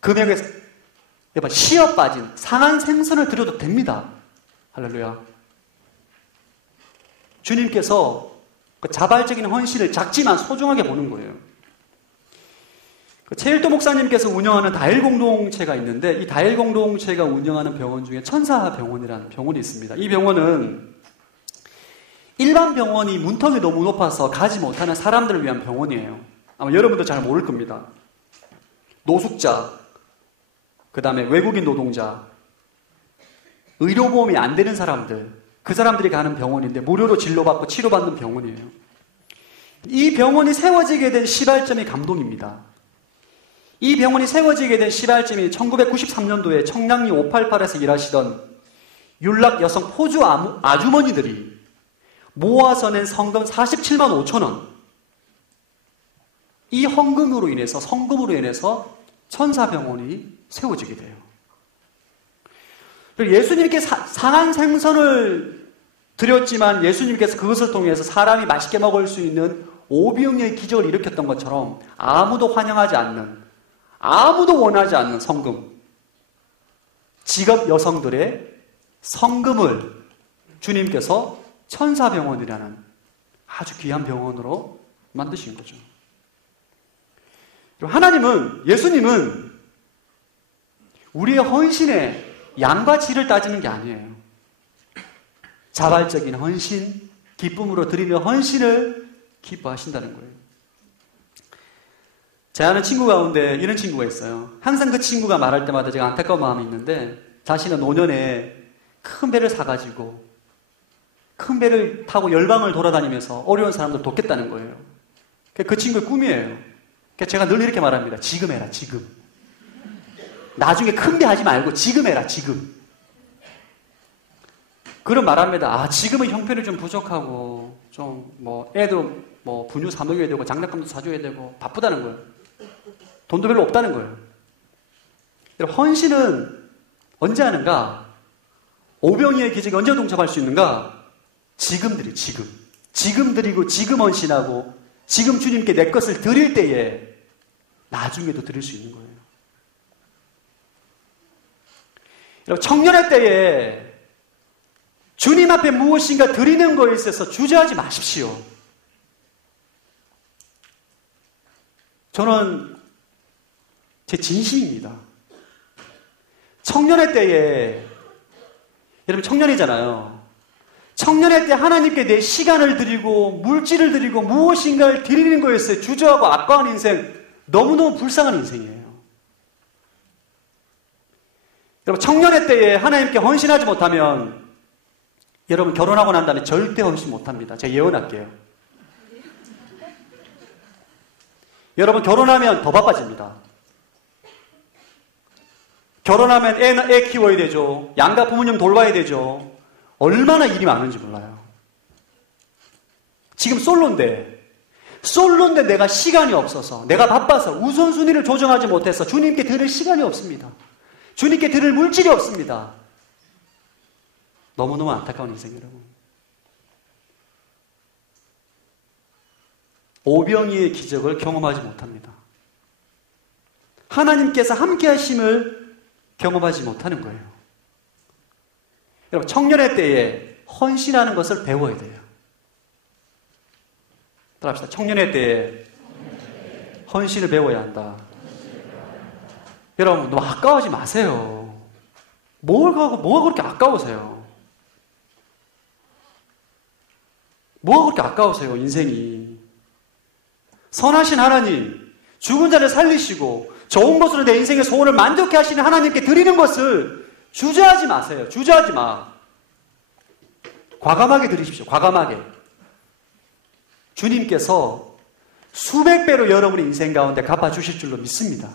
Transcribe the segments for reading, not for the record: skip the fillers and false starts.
금액에 시어 빠진 상한 생선을 드려도 됩니다. 할렐루야. 주님께서 그 자발적인 헌신을 작지만 소중하게 보는 거예요. 최일도 목사님께서 운영하는 다일 공동체가 있는데 이 다일 공동체가 운영하는 병원 중에 천사병원이라는 병원이 있습니다. 이 병원은 일반 병원이 문턱이 너무 높아서 가지 못하는 사람들을 위한 병원이에요. 아마 여러분도 잘 모를 겁니다. 노숙자, 그 다음에 외국인 노동자, 의료보험이 안 되는 사람들, 그 사람들이 가는 병원인데 무료로 진료받고 치료받는 병원이에요. 이 병원이 세워지게 된 시발점이 감동입니다. 이 병원이 세워지게 된 시발점이 1993년도에 청량리 588에서 일하시던 율락 여성 포주 아주머니들이 모아서 낸 성금 47만 5천 원. 이 헌금으로 인해서, 성금으로 인해서 천사병원이 세워지게 돼요. 그리고 예수님께 상한 생선을 드렸지만 예수님께서 그것을 통해서 사람이 맛있게 먹을 수 있는 오병이어의 기적을 일으켰던 것처럼 아무도 환영하지 않는, 아무도 원하지 않는 성금, 직업 여성들의 성금을 주님께서 천사병원이라는 아주 귀한 병원으로 만드신 거죠. 하나님은, 예수님은 우리의 헌신의 양과 질을 따지는 게 아니에요. 자발적인 헌신, 기쁨으로 드리는 헌신을 기뻐하신다는 거예요. 제 아는 친구 가운데 이런 친구가 있어요. 항상 그 친구가 말할 때마다 제가 안타까운 마음이 있는데 자신은 5년에 큰 배를 사가지고 큰 배를 타고 열방을 돌아다니면서 어려운 사람들 돕겠다는 거예요. 그 친구의 꿈이에요. 제가 늘 이렇게 말합니다. 지금 해라, 지금. 나중에 큰 배 하지 말고 지금 해라, 지금. 그런 말합니다. 아, 지금은 형편이 좀 부족하고, 애도 분유 사먹여야 되고, 장난감도 사줘야 되고, 바쁘다는 거예요. 돈도 별로 없다는 거예요. 헌신은 언제 하는가? 오병이어의 기적이 언제 동참할 수 있는가? 지금 드리, 지금. 지금 드리고, 지금 헌신하고, 지금 주님께 내 것을 드릴 때에 나중에도 드릴 수 있는 거예요. 여러분, 청년의 때에 주님 앞에 무엇인가 드리는 것에 있어서 주저하지 마십시오. 저는 제 진심입니다. 청년의 때에, 여러분 청년이잖아요. 청년의 때 하나님께 내 시간을 드리고 물질을 드리고 무엇인가를 드리는 것에 주저하고 아까운 인생, 너무너무 불쌍한 인생이에요. 여러분 청년의 때에 하나님께 헌신하지 못하면 여러분 결혼하고 난 다음에 절대 헌신 못합니다. 제가 예언할게요. 여러분 결혼하면 더 바빠집니다. 결혼하면 애 키워야 되죠. 양가 부모님 돌봐야 되죠. 얼마나 일이 많은지 몰라요. 지금 솔로인데 내가 시간이 없어서, 내가 바빠서 우선순위를 조정하지 못해서 주님께 드릴 시간이 없습니다. 주님께 드릴 물질이 없습니다. 너무너무 안타까운 인생, 여러분. 오병이의 기적을 경험하지 못합니다. 하나님께서 함께 하심을 경험하지 못하는 거예요. 여러분, 청년의 때에 헌신하는 것을 배워야 돼요. 따라합시다. 청년의 때에 헌신을 배워야 한다. 여러분, 너무 아까워하지 마세요. 뭐가 그렇게 아까우세요? 뭐가 그렇게 아까우세요, 인생이? 선하신 하나님, 죽은 자를 살리시고 좋은 것으로 내 인생의 소원을 만족해 하시는 하나님께 드리는 것을 주저하지 마세요. 주저하지 마. 과감하게 드리십시오. 과감하게. 주님께서 수백 배로 여러분의 인생 가운데 갚아주실 줄로 믿습니다.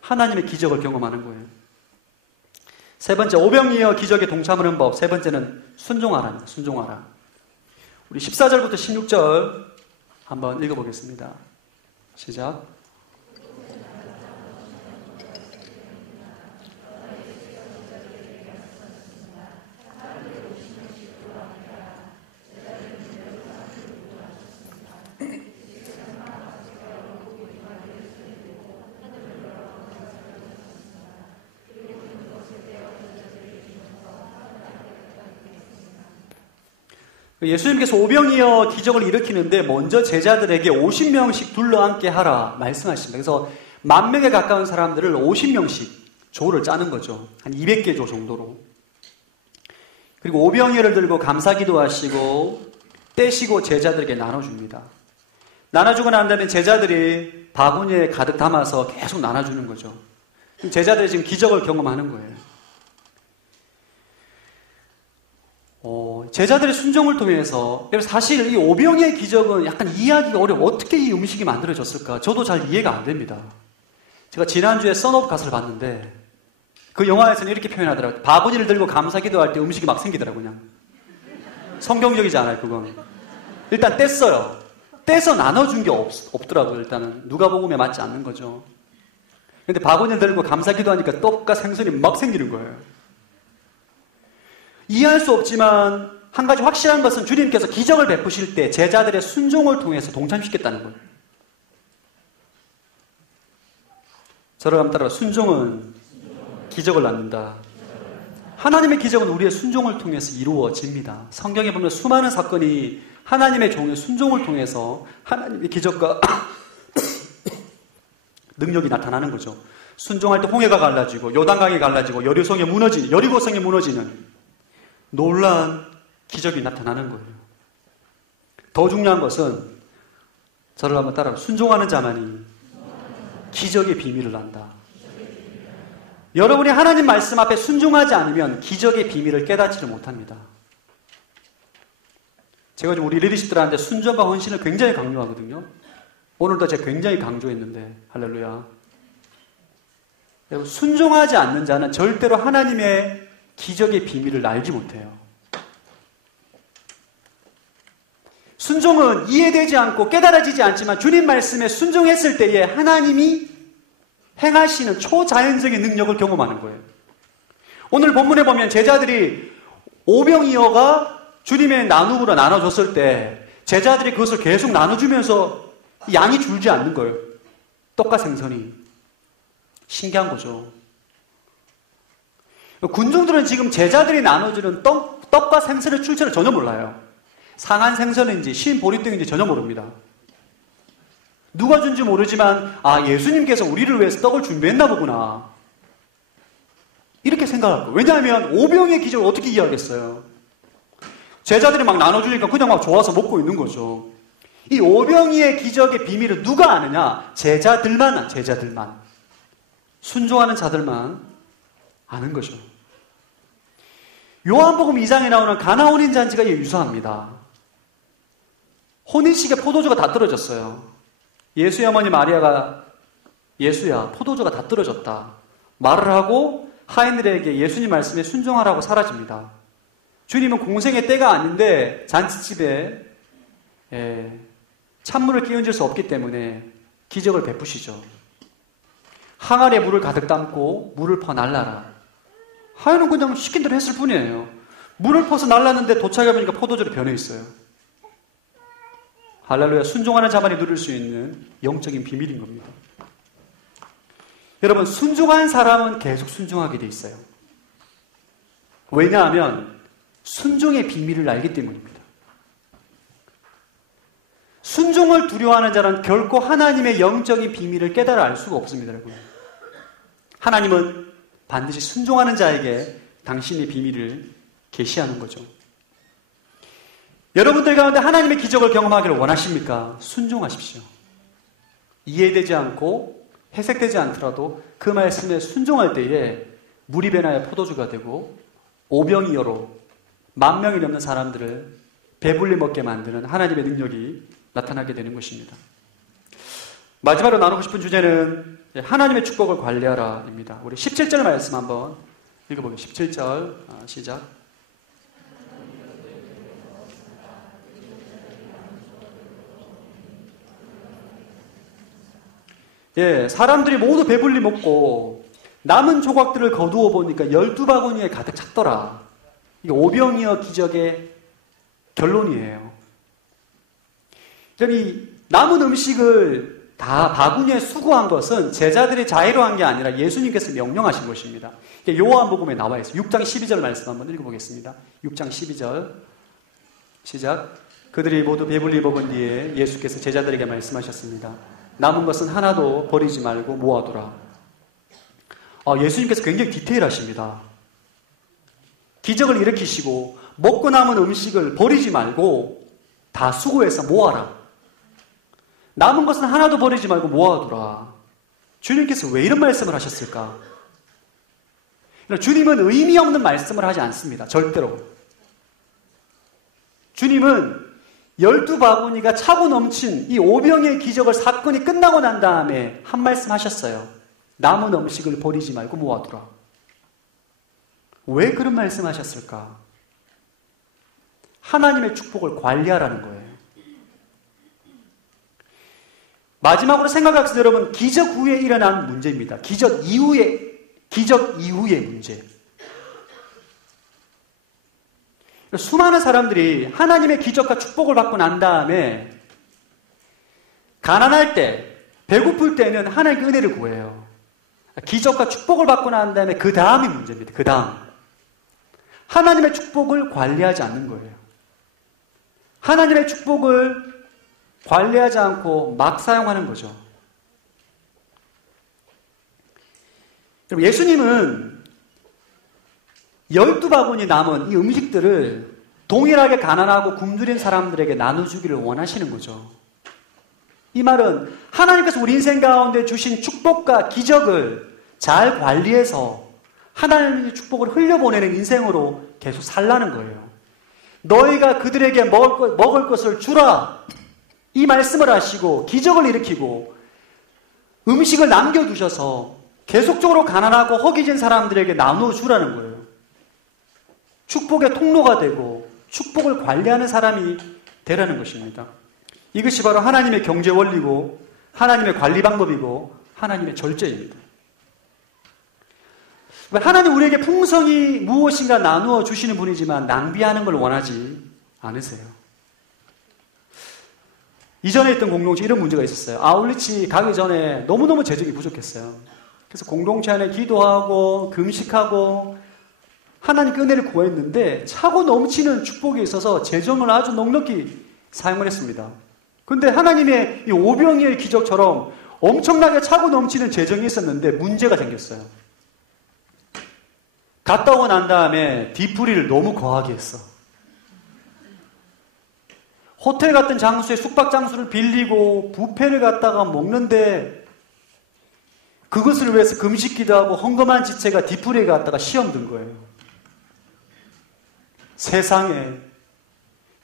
하나님의 기적을 경험하는 거예요. 세 번째, 오병이어 기적에 동참하는 법. 세 번째는 순종하라입니다. 순종하라. 우리 14절부터 16절 한번 읽어보겠습니다. 시작. 예수님께서 오병이어 기적을 일으키는데 먼저 제자들에게 50명씩 둘러앉게 하라 말씀하십니다. 그래서 10,000명에 가까운 사람들을 50명씩 조를 짜는 거죠. 한 200개 조 정도로. 그리고 오병이어를 들고 감사기도 하시고 떼시고 제자들에게 나눠줍니다. 나눠주고 난 다음에 제자들이 바구니에 가득 담아서 계속 나눠주는 거죠. 제자들이 지금 기적을 경험하는 거예요. 제자들의 순종을 통해서, 사실 이 오병이의 기적은 약간 이해하기가 어려워. 어떻게 이 음식이 만들어졌을까? 저도 잘 이해가 안 됩니다. 제가 지난주에 선 오브 갓을 봤는데 그 영화에서는 이렇게 표현하더라고요. 바구니를 들고 감사기도 할 때 음식이 막 생기더라고요. 그냥. 성경적이지 않아요, 그건. 일단 뗐어요. 떼서 나눠준 게 없더라고요, 일단은. 누가복음에 맞지 않는 거죠. 근데 바구니를 들고 감사기도 하니까 떡과 생선이 막 생기는 거예요. 이해할 수 없지만 한 가지 확실한 것은 주님께서 기적을 베푸실 때 제자들의 순종을 통해서 동참시켰다는 거예요. 저를 한번 따라가. 순종은 기적을 낳는다. 하나님의 기적은 우리의 순종을 통해서 이루어집니다. 성경에 보면 수많은 사건이 하나님의 종의 순종을 통해서 하나님의 기적과 능력이 나타나는 거죠. 순종할 때 홍해가 갈라지고 요단강이 갈라지고 여리고성이 무너지는 놀라운 기적이 나타나는 거예요. 더 중요한 것은 저를 한번 따라가. 순종하는 자만이 기적의 비밀을 안다. 여러분이 하나님 말씀 앞에 순종하지 않으면 기적의 비밀을 깨닫지를 못합니다. 제가 좀 우리 리더십들한테 순종과 헌신을 굉장히 강조하거든요. 오늘도 제가 굉장히 강조했는데, 할렐루야. 여러분, 순종하지 않는 자는 절대로 하나님의 기적의 비밀을 알지 못해요. 순종은 이해되지 않고 깨달아지지 않지만 주님 말씀에 순종했을 때에 하나님이 행하시는 초자연적인 능력을 경험하는 거예요. 오늘 본문에 보면 제자들이 오병이어가 주님의 나눔으로 나눠줬을 때 제자들이 그것을 계속 나눠주면서 양이 줄지 않는 거예요. 떡과 생선이. 신기한 거죠. 군중들은 지금 제자들이 나눠주는 떡과 생선의 출처를 전혀 몰라요. 상한 생선인지 신 보리떡인지 전혀 모릅니다. 누가 준지 모르지만 예수님께서 우리를 위해서 떡을 준비했나 보구나. 이렇게 생각할 거예요. 왜냐하면 오병이의 기적을 어떻게 이해하겠어요? 제자들이 막 나눠주니까 그냥 막 좋아서 먹고 있는 거죠. 이 오병이의 기적의 비밀을 누가 아느냐? 제자들만. 순종하는 자들만 아는 거죠. 요한복음 2장에 나오는 가나 혼인잔치가 유사합니다. 혼인식에 포도주가 다 떨어졌어요. 예수의 어머니 마리아가 예수야, 포도주가 다 떨어졌다 말을 하고 하인들에게 예수님 말씀에 순종하라고 사라집니다. 주님은 공생의 때가 아닌데 잔치집에 찬물을 끼얹을 수 없기 때문에 기적을 베푸시죠. 항아리에 물을 가득 담고 물을 퍼 날라라. 하인은 그냥 시킨 대로 했을 뿐이에요. 물을 퍼서 날랐는데 도착해 보니까 포도주로 변해 있어요. 할렐루야. 순종하는 자만이 누릴 수 있는 영적인 비밀인 겁니다. 여러분, 순종한 사람은 계속 순종하게 돼 있어요. 왜냐하면 순종의 비밀을 알기 때문입니다. 순종을 두려워하는 자는 결코 하나님의 영적인 비밀을 깨달아 알 수가 없습니다, 여러분. 하나님은 반드시 순종하는 자에게 당신의 비밀을 계시하는 거죠. 여러분들 가운데 하나님의 기적을 경험하기를 원하십니까? 순종하십시오. 이해되지 않고 해석되지 않더라도 그 말씀에 순종할 때에 물이 변하여 포도주가 되고 오병이어로 10,000명이 넘는 사람들을 배불리 먹게 만드는 하나님의 능력이 나타나게 되는 것입니다. 마지막으로 나누고 싶은 주제는 하나님의 축복을 관리하라입니다. 우리 17절 말씀 한번 읽어보겠습니다. 17절 시작. 사람들이 모두 배불리 먹고 남은 조각들을 거두어 보니까 12바구니에 가득 찼더라. 이게 오병이어 기적의 결론이에요. 이 남은 음식을 다 바구니에 수거한 것은 제자들이 자의로 한 게 아니라 예수님께서 명령하신 것입니다. 요한복음에 나와 있어요. 6장 12절 말씀 한번 읽어보겠습니다. 6장 12절 시작. 그들이 모두 배불리 먹은 뒤에 예수께서 제자들에게 말씀하셨습니다. 남은 것은 하나도 버리지 말고 모아두라. 예수님께서 굉장히 디테일하십니다. 기적을 일으키시고 먹고 남은 음식을 버리지 말고 다 수고해서 모아라. 남은 것은 하나도 버리지 말고 모아두라. 주님께서 왜 이런 말씀을 하셨을까? 주님은 의미 없는 말씀을 하지 않습니다. 절대로. 주님은 12바구니가 차고 넘친 이 오병이의 기적을 사건이 끝나고 난 다음에 한 말씀 하셨어요. 남은 음식을 버리지 말고 모아두라. 왜 그런 말씀 하셨을까? 하나님의 축복을 관리하라는 거예요. 마지막으로 생각하겠습니다. 여러분, 기적 후에 일어난 문제입니다. 기적 이후의 문제. 수많은 사람들이 하나님의 기적과 축복을 받고 난 다음에 가난할 때, 배고플 때는 하나님의 은혜를 구해요. 기적과 축복을 받고 난 다음에 그 다음이 문제입니다. 그 다음. 하나님의 축복을 관리하지 않는 거예요. 하나님의 축복을 관리하지 않고 막 사용하는 거죠. 예수님은 12바구니 남은 이 음식들을 동일하게 가난하고 굶주린 사람들에게 나눠주기를 원하시는 거죠. 이 말은 하나님께서 우리 인생 가운데 주신 축복과 기적을 잘 관리해서 하나님의 축복을 흘려보내는 인생으로 계속 살라는 거예요. 너희가 그들에게 먹을 것을 주라. 이 말씀을 하시고 기적을 일으키고 음식을 남겨두셔서 계속적으로 가난하고 허기진 사람들에게 나누어 주라는 거예요. 축복의 통로가 되고 축복을 관리하는 사람이 되라는 것입니다. 이것이 바로 하나님의 경제 원리고 하나님의 관리 방법이고 하나님의 절제입니다. 하나님 우리에게 풍성이 무엇인가 나누어 주시는 분이지만 낭비하는 걸 원하지 않으세요. 이전에 있던 공동체 이런 문제가 있었어요. 아울리치 가기 전에 너무너무 재정이 부족했어요. 그래서 공동체 안에 기도하고 금식하고 하나님께 은혜를 구했는데 차고 넘치는 축복이 있어서 재정을 아주 넉넉히 사용을 했습니다. 근데 하나님의 이 오병이의 기적처럼 엄청나게 차고 넘치는 재정이 있었는데 문제가 생겼어요. 갔다 오고 난 다음에 뒤풀이를 너무 거하게 했어. 호텔 같은 장소에 숙박 장소를 빌리고 뷔페를 갖다가 먹는데 그것을 위해서 금식기도 하고 헝금한 지체가 뒤풀이에 갔다가 시험 든 거예요. 세상에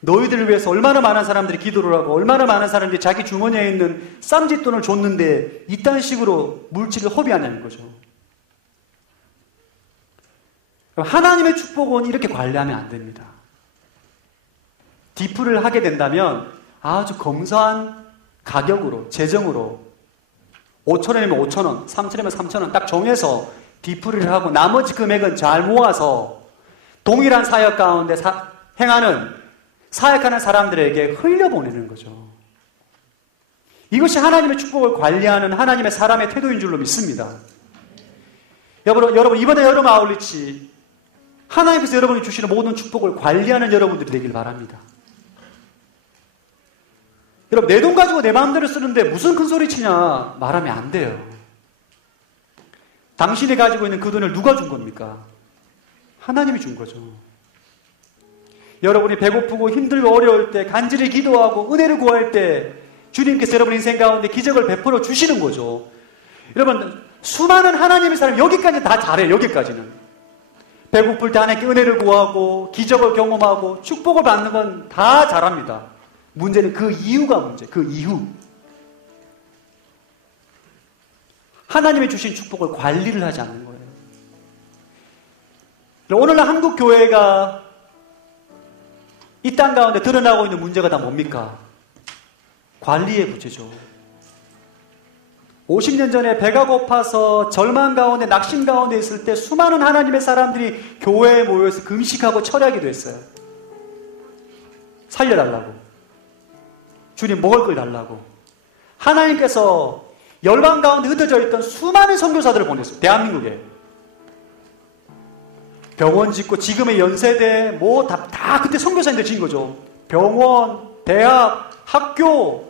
너희들을 위해서 얼마나 많은 사람들이 기도를 하고 얼마나 많은 사람들이 자기 주머니에 있는 쌈짓돈을 줬는데 이딴 식으로 물질을 허비하냐는 거죠. 하나님의 축복은 이렇게 관리하면 안 됩니다. 디프를 하게 된다면 아주 검소한 가격으로, 재정으로 5,000원이면 5,000원, 3,000원이면 3,000원 딱 정해서 디프를 하고 나머지 금액은 잘 모아서 동일한 사역 가운데 사역하는 사람들에게 흘려보내는 거죠. 이것이 하나님의 축복을 관리하는 하나님의 사람의 태도인 줄로 믿습니다. 여러분 이번에 여름 아울리치 하나님께서 여러분이 주시는 모든 축복을 관리하는 여러분들이 되길 바랍니다. 여러분 내 돈 가지고 내 마음대로 쓰는데 무슨 큰 소리 치냐 말하면 안 돼요. 당신이 가지고 있는 그 돈을 누가 준 겁니까? 하나님이 준 거죠. 여러분이 배고프고 힘들고 어려울 때 간절히 기도하고 은혜를 구할 때 주님께서 여러분 인생 가운데 기적을 베풀어 주시는 거죠. 여러분 수많은 하나님의 사람이 여기까지 다 잘해요. 여기까지는. 배고플 때 하나님께 은혜를 구하고 기적을 경험하고 축복을 받는 건 다 잘합니다. 문제는 그 이유가 그 이유. 하나님의 주신 축복을 관리를 하지 않는 거예요. 오늘날 한국 교회가 이 땅 가운데 드러나고 있는 문제가 다 뭡니까? 관리의 문제죠. 50년 전에 배가 고파서 절망 가운데 낙심 가운데 있을 때 수많은 하나님의 사람들이 교회에 모여서 금식하고 철야기도 했어요. 살려달라고. 주님 먹을 걸 달라고. 하나님께서 열방 가운데 흩어져 있던 수많은 선교사들을 보냈어요. 대한민국에. 병원 짓고 지금의 연세대 다 그때 선교사님들 지은 거죠. 병원, 대학, 학교,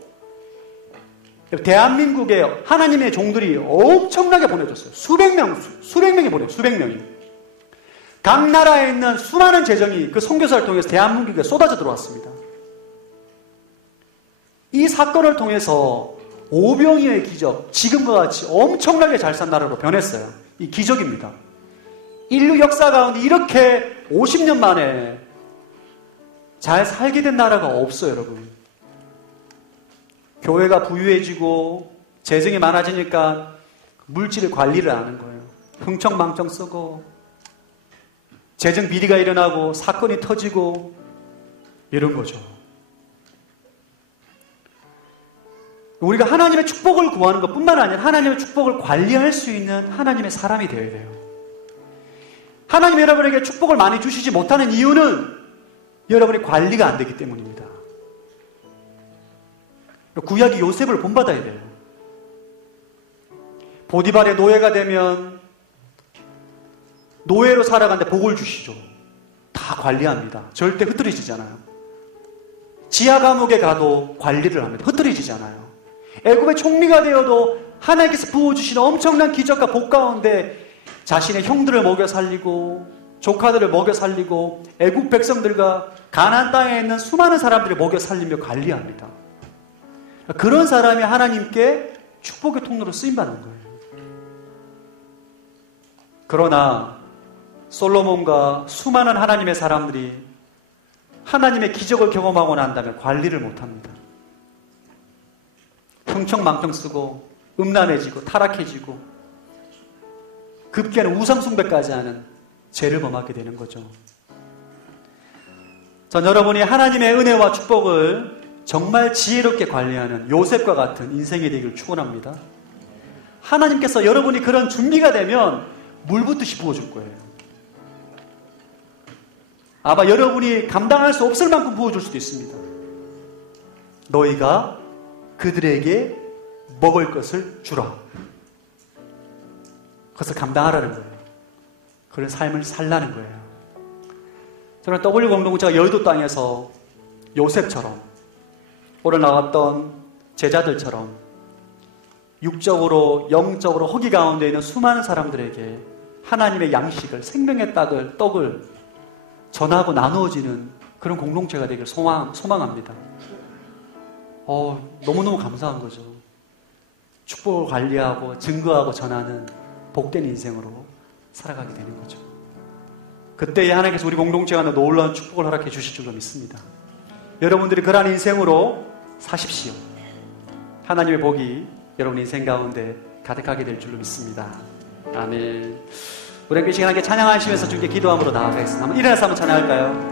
대한민국에 하나님의 종들이 엄청나게 보내줬어요. 수백 명이 보내요. 수백 명이. 각 나라에 있는 수많은 재정이 그 선교사를 통해서 대한민국에 쏟아져 들어왔습니다. 이 사건을 통해서 오병이어의 기적, 지금과 같이 엄청나게 잘 산 나라로 변했어요. 이 기적입니다. 인류 역사 가운데 이렇게 50년 만에 잘 살게 된 나라가 없어요, 여러분. 교회가 부유해지고 재정이 많아지니까 물질 관리를 안 하는 거예요. 흥청망청 쓰고 재정 비리가 일어나고 사건이 터지고 이런 거죠. 우리가 하나님의 축복을 구하는 것뿐만 아니라 하나님의 축복을 관리할 수 있는 하나님의 사람이 되어야 돼요. 하나님 여러분에게 축복을 많이 주시지 못하는 이유는 여러분이 관리가 안 되기 때문입니다. 구약이 요셉을 본받아야 돼요. 보디발의 노예가 되면 노예로 살아가는데 복을 주시죠. 다 관리합니다. 절대 흐트러지잖아요. 지하 감옥에 가도 관리를 합니다. 흐트러지잖아요. 애굽의 총리가 되어도 하나님께서 부어주시는 엄청난 기적과 복 가운데 자신의 형들을 먹여 살리고 조카들을 먹여 살리고 애굽 백성들과 가나안 땅에 있는 수많은 사람들을 먹여 살리며 관리합니다. 그런 사람이 하나님께 축복의 통로로 쓰임받는 거예요. 그러나 솔로몬과 수많은 하나님의 사람들이 하나님의 기적을 경험하고 난 다음에 관리를 못합니다. 흥청망청 쓰고 음란해지고 타락해지고 급기야는 우상숭배까지 하는 죄를 범하게 되는 거죠. 전 여러분이 하나님의 은혜와 축복을 정말 지혜롭게 관리하는 요셉과 같은 인생이 되기를 축원합니다. 하나님께서 여러분이 그런 준비가 되면 물붓듯이 부어줄 거예요. 아마 여러분이 감당할 수 없을 만큼 부어줄 수도 있습니다. 너희가 그들에게 먹을 것을 주라. 그것을 감당하라는 거예요. 그런 삶을 살라는 거예요. 저는 W 공동체가 여의도 땅에서 요셉처럼 오늘 나왔던 제자들처럼 육적으로 영적으로 허기 가운데 있는 수많은 사람들에게 하나님의 양식을 생명의 떡을 전하고 나누어지는 그런 공동체가 되기를 소망합니다. 너무너무 감사한 거죠. 축복을 관리하고 증거하고 전하는 복된 인생으로 살아가게 되는 거죠. 그때에 하나님께서 우리 공동체가 놀라운 축복을 허락해 주실 줄로 믿습니다. 여러분들이 그러한 인생으로 사십시오. 하나님의 복이 여러분 인생 가운데 가득하게 될 줄로 믿습니다. 아멘. 우리 함께 시간 함께 찬양하시면서 주님께 기도함으로 나아가겠습니다. 한번 일어나서 한번 찬양할까요?